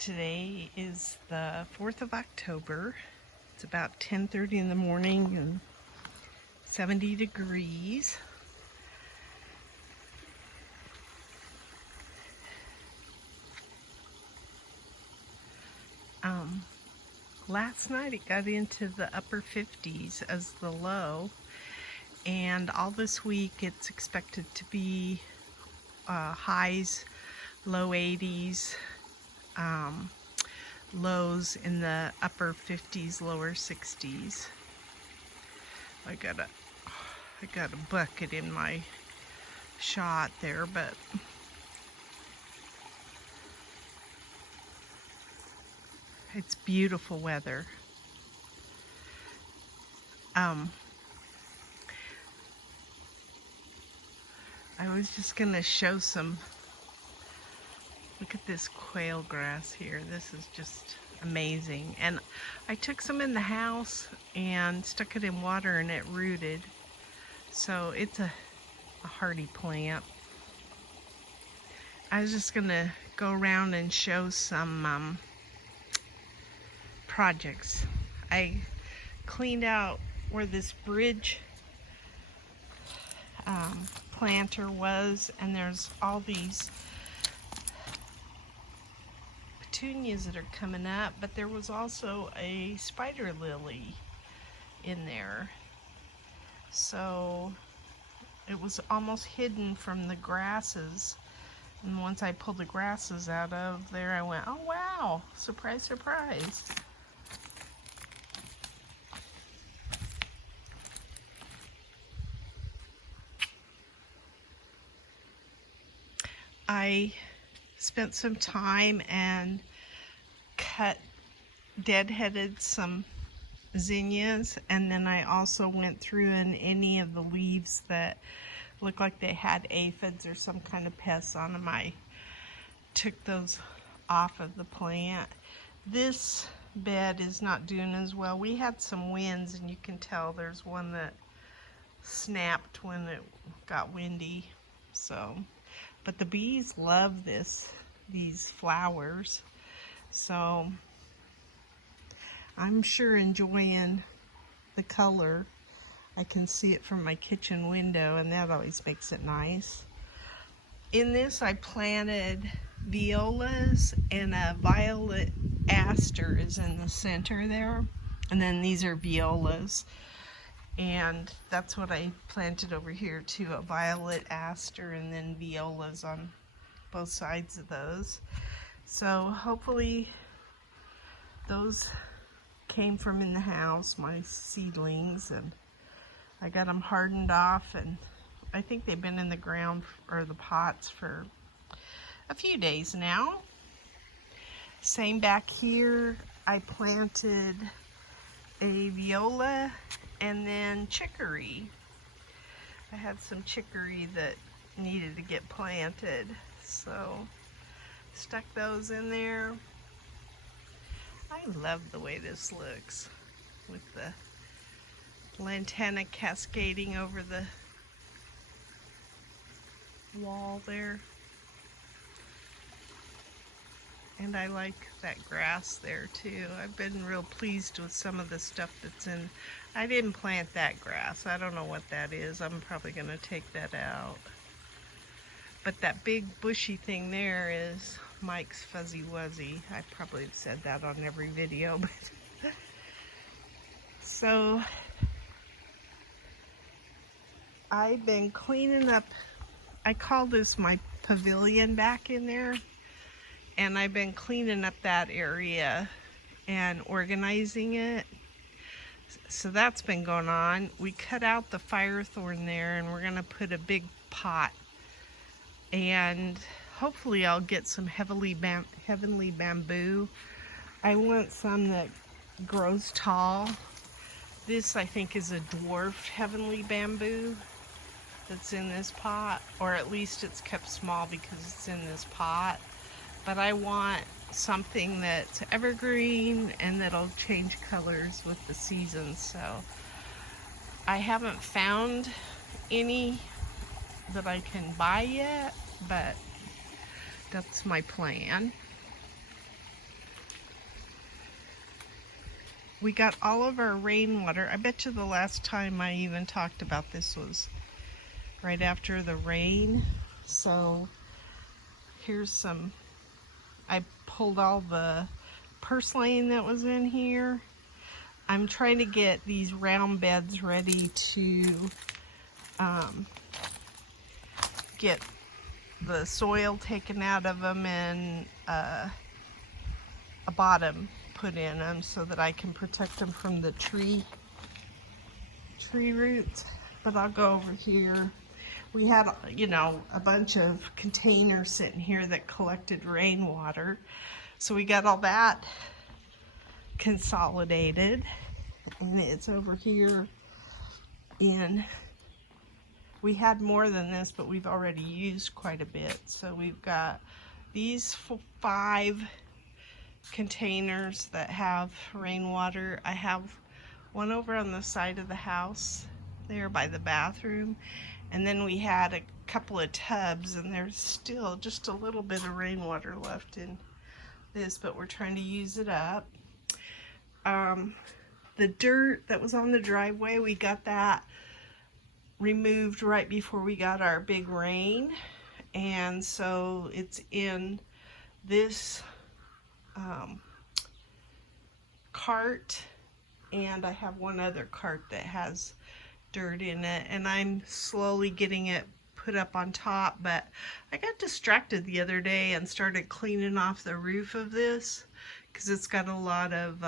Today is the 4th of October. It's about 10:30 in the morning and 70 degrees. Last night it got into the upper 50s as the low, and all this week it's expected to be highs, low 80s, lows in the upper 50s, lower 60s. I got a bucket in my shot there, but it's beautiful weather. I was just gonna show some. Look at this quail grass here. This is just amazing. And I took some in the house and stuck it in water and it rooted. So it's a hardy plant. I was just gonna go around and show some projects. I cleaned out where this bridge planter was, and there's all these petunias that are coming up, but there was also a spider lily in there, so it was almost hidden from the grasses. And once I pulled the grasses out of there, I went, oh wow, surprise, surprise. I spent some time and deadheaded some zinnias, and then I also went through in any of the leaves that looked like they had aphids or some kind of pests on them. I took those off of the plant. This bed is not doing as well. We had some winds, and you can tell there's one that snapped when it got windy. But the bees love these flowers, so I'm sure enjoying the color. I can see it from my kitchen window, and that always makes it nice. In this, I planted violas, and a violet aster is in the center there, and then these are violas. And that's what I planted over here too, a violet aster and then violas on both sides of those. So hopefully those came from in the house, my seedlings, and I got them hardened off, and I think they've been in the ground or the pots for a few days now. Same back here, I planted a viola and then chicory. I had some chicory that needed to get planted, so stuck those in there. I love the way this looks with the lantana cascading over the wall there. And I like that grass there too. I've been real pleased with some of the stuff that's in. I didn't plant that grass. I don't know what that is. I'm probably gonna take that out. But that big bushy thing there is Mike's Fuzzy Wuzzy. I probably have said that on every video, but so I've been cleaning up. I call this my pavilion back in there. And I've been cleaning up that area and organizing it. So that's been going on. We cut out the firethorn there, and we're gonna put a big pot. And hopefully I'll get some heavenly bamboo. I want some that grows tall. This, I think, is a dwarfed heavenly bamboo that's in this pot, or at least it's kept small because it's in this pot. But I want something that's evergreen and that'll change colors with the seasons. So I haven't found any that I can buy yet, but that's my plan. we got all of our rainwater. I bet you the last time I even talked about this was right after the rain. So here's some, I pulled all the purslane that was in here. I'm trying to get these round beds ready to get the soil taken out of them and a bottom put in them so that I can protect them from the tree roots. But I'll go over here. We had, you know, a bunch of containers sitting here that collected rainwater. So we got all that consolidated, and it's over here in, we had more than this, but we've already used quite a bit. So we've got these 5 containers that have rainwater. I have one over on the side of the house there by the bathroom, and then we had a couple of tubs, and there's still just a little bit of rainwater left in this, but we're trying to use it up. The dirt that was on the driveway, we got that removed right before we got our big rain, and so it's in this cart, and I have one other cart that has dirt in it, and I'm slowly getting it put up on top. But I got distracted the other day and started cleaning off the roof of this because it's got a lot of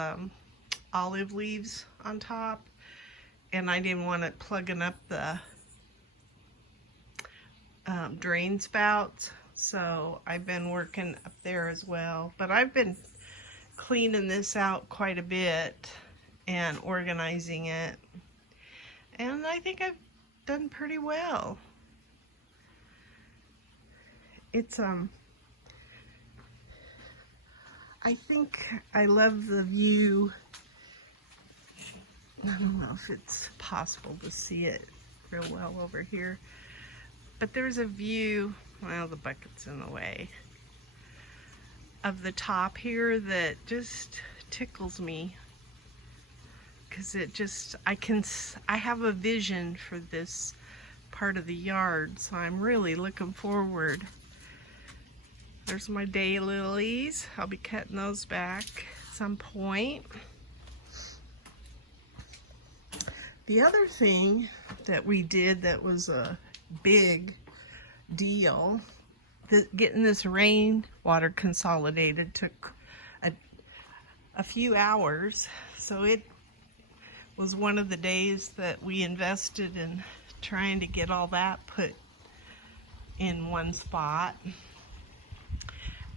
olive leaves on top, and I didn't want it plugging up the drain spouts. So I've been working up there as well, but I've been cleaning this out quite a bit and organizing it, and I think I've done pretty well. It's I think I love the view. I don't know if it's possible to see it real well over here, but there's a view, well, the bucket's in the way, of the top here that just tickles me, because it just, I have a vision for this part of the yard, so I'm really looking forward. There's my daylilies. I'll be cutting those back at some point. The other thing that we did that was a big deal, getting this rainwater consolidated took a few hours. So it was one of the days that we invested in trying to get all that put in one spot.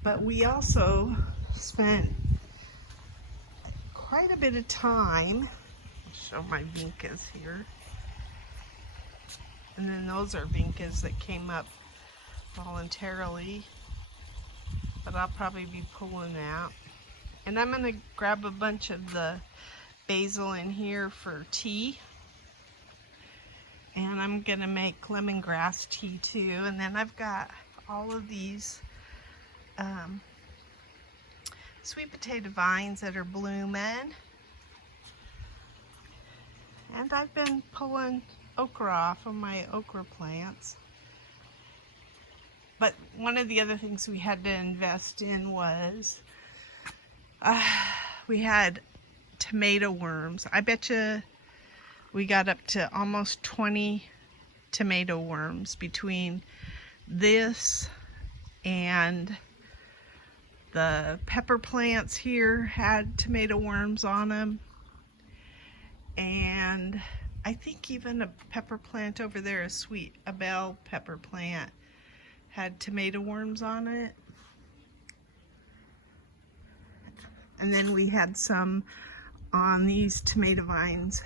But we also spent quite a bit of time. I'll show my vincas here. And then those are vincas that came up voluntarily, but I'll probably be pulling that. And I'm gonna grab a bunch of the basil in here for tea, and I'm gonna make lemongrass tea too. And then I've got all of these sweet potato vines that are blooming, and I've been pulling okra off of my okra plants. But one of the other things we had to invest in was we had tomato worms. I bet you we got up to almost 20 tomato worms between this and the pepper plants here had tomato worms on them, and I think even a pepper plant over there, a bell pepper plant, had tomato worms on it. And then we had some on these tomato vines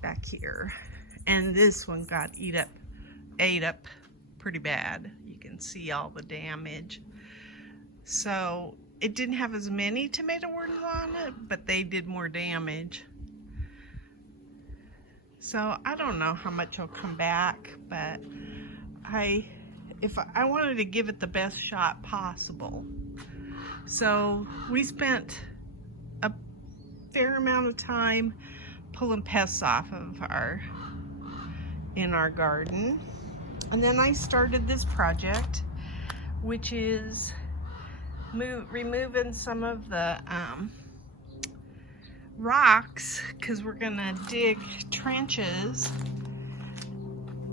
back here, and this one got ate up pretty bad. You can see all the damage. So it didn't have as many tomato worms on it, but they did more damage. So I don't know how much will come back, but I wanted to give it the best shot possible. So we spent fair amount of time pulling pests off of in our garden. And then I started this project, which is removing some of the rocks, because we're gonna dig trenches.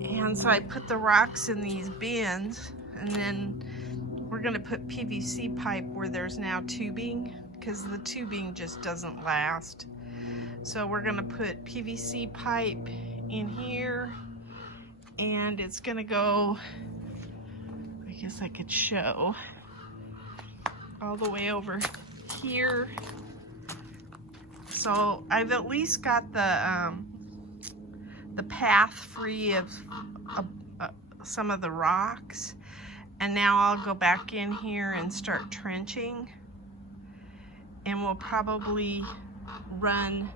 And so I put the rocks in these bins, and then we're gonna put PVC pipe where there's now tubing, because the tubing just doesn't last. So we're gonna put PVC pipe in here, and it's gonna go, I guess I could show, all the way over here. So I've at least got the path free of some of the rocks, and now I'll go back in here and start trenching, and we'll probably run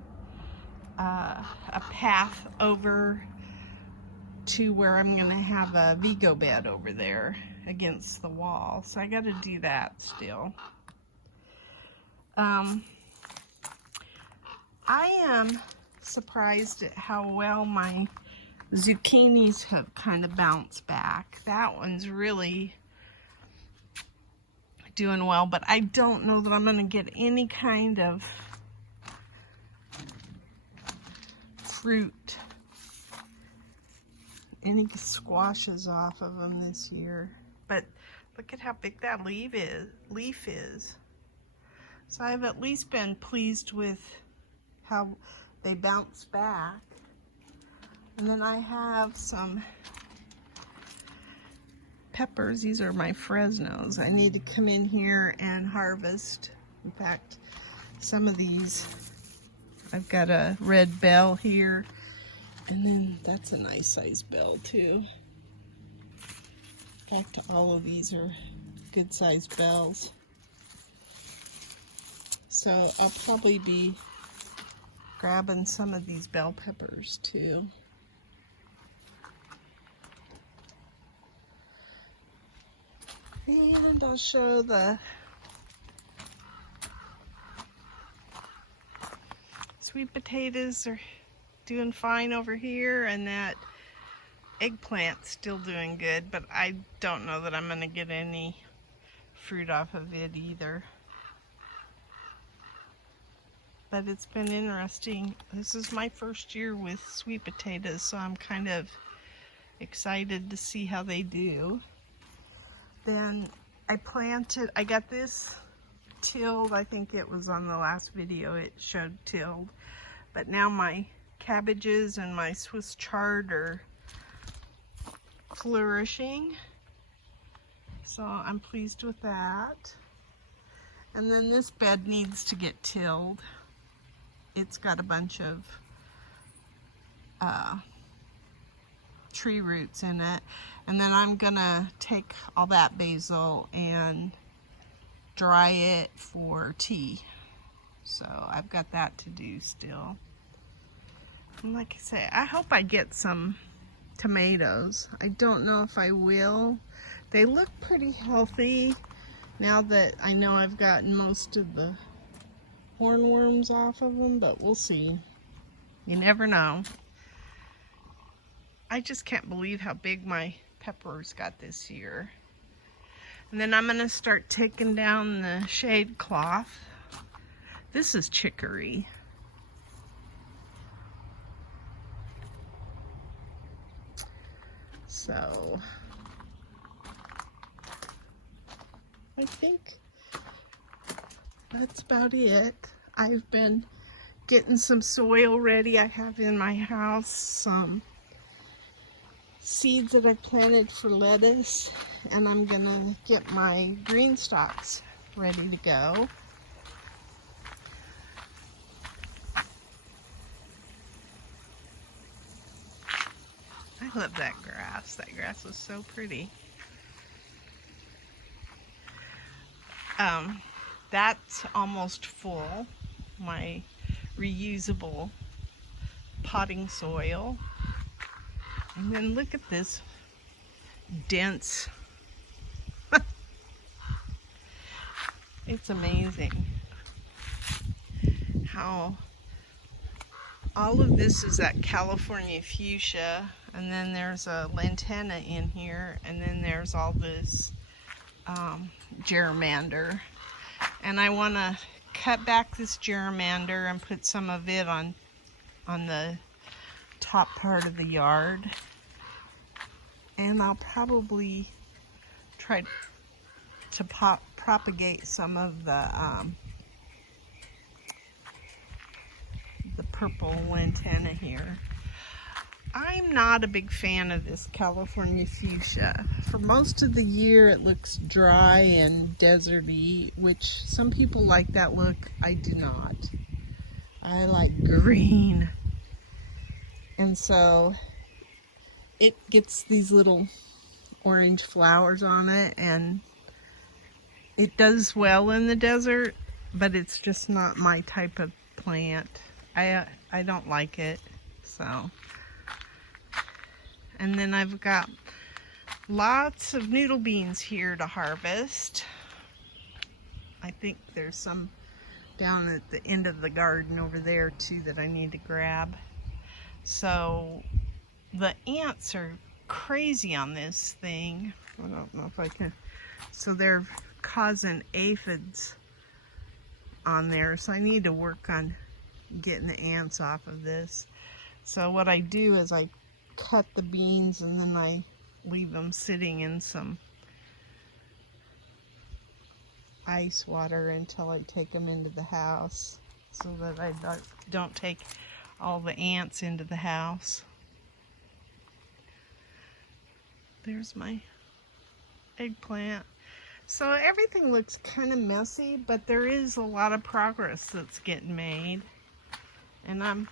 a path over to where I'm gonna have a Vego bed over there against the wall. So I got to do that still. I am surprised at how well my zucchinis have kind of bounced back. That one's really doing well, but I don't know that I'm going to get any kind of fruit, any squashes off of them this year. But look at how big that leaf is. So I've at least been pleased with how they bounce back. And then I have some peppers. These are my Fresnos. I need to come in here and harvest. In fact, some of these, I've got a red bell here, and then that's a nice sized bell too. In fact, all of these are good sized bells. So I'll probably be grabbing some of these bell peppers too. And I'll show the sweet potatoes are doing fine over here, and that eggplant's still doing good, but I don't know that I'm going to get any fruit off of it either. But it's been interesting. This is my first year with sweet potatoes, so I'm kind of excited to see how they do. Then I got this tilled. I think it was on the last video it showed tilled. But now my cabbages and my Swiss chard are flourishing. So I'm pleased with that. And then this bed needs to get tilled. It's got a bunch of tree roots in it. And then I'm gonna take all that basil and dry it for tea. So I've got that to do still. And like I say, I hope I get some tomatoes. I don't know if I will. They look pretty healthy now that I know I've gotten most of the hornworms off of them, but we'll see. You never know. I just can't believe how big my peppers got this year. And then I'm gonna start taking down the shade cloth. This is chicory. So I think that's about it. I've been getting some soil ready. I have in my house some seeds that I planted for lettuce, and I'm gonna get my GreenStalks ready to go. I love that grass. That grass was so pretty. That's almost full, my reusable potting soil. And then look at this dense. It's amazing how all of this is that California fuchsia, and then there's a lantana in here, and then there's all this germander. And I want to cut back this germander and put some of it on the top part of the yard. And I'll probably try to propagate some of the purple lantana here. I'm not a big fan of this California fuchsia. For most of the year it looks dry and deserty, which some people like that look. I do not. I like green. And so it gets these little orange flowers on it, and it does well in the desert, but it's just not my type of plant. I don't like it, so. And then I've got lots of noodle beans here to harvest. I think there's some down at the end of the garden over there too that I need to grab. So the ants are crazy on this thing. I don't know if I can. So they're causing aphids on there, so I need to work on getting the ants off of this. So what I do is I cut the beans and then I leave them sitting in some ice water until I take them into the house, so that I don't take all the ants into the house. There's my eggplant. So everything looks kind of messy, but there is a lot of progress that's getting made, and I'm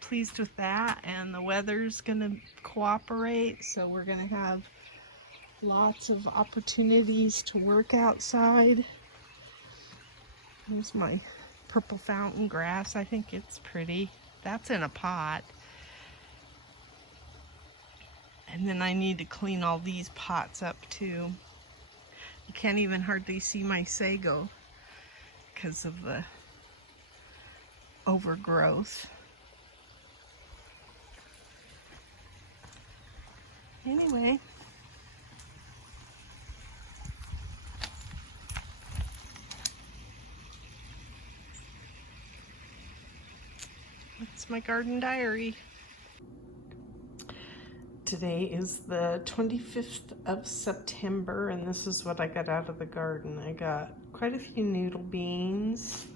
pleased with that. And the weather's gonna cooperate, so we're gonna have lots of opportunities to work outside. Here's my purple fountain grass. I think it's pretty. That's in a pot. And then I need to clean all these pots up too. You can't even hardly see my sago because of the overgrowth. Anyway, that's my garden diary. Today is the 25th of September, and this is what I got out of the garden. I got quite a few noodle beans,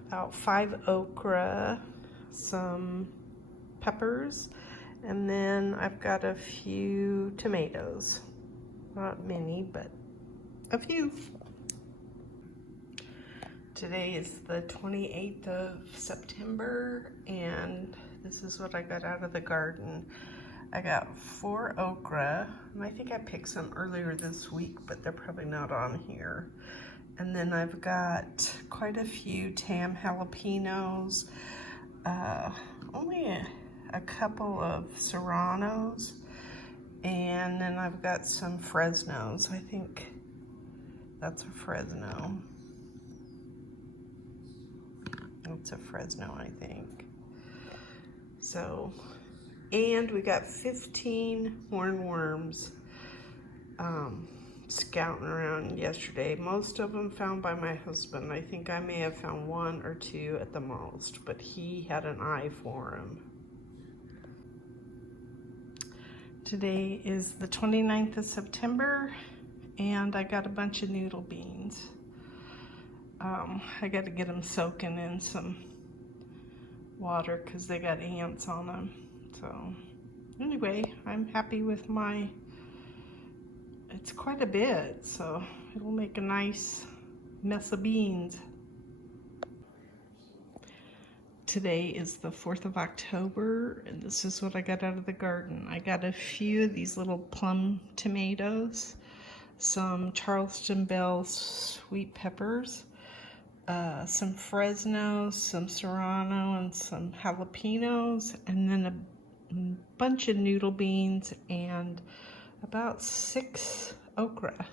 about 5 okra, some peppers, and then I've got a few tomatoes. Not many, but a few. Today is the 28th of September, and this is what I got out of the garden. I got 4 okra, and I think I picked some earlier this week, but they're probably not on here. And then I've got quite a few Tam jalapenos, only a couple of serranos, and then I've got some Fresnos. I think that's a Fresno. It's a Fresno, I think. So, and we got 15 hornworms scouting around yesterday. Most of them found by my husband. I think I may have found 1 or 2 at the most, but he had an eye for them. Today is the 29th of September, and I got a bunch of noodle beans. I got to get them soaking in some water because they got ants on them. So anyway, I'm happy with it's quite a bit, so it'll make a nice mess of beans. Today is the 4th of October, and this is what I got out of the garden. I got a few of these little plum tomatoes, some Charleston Bell sweet peppers, some Fresnos, some Serrano, and some jalapenos, and then a bunch of noodle beans and about 6 okra.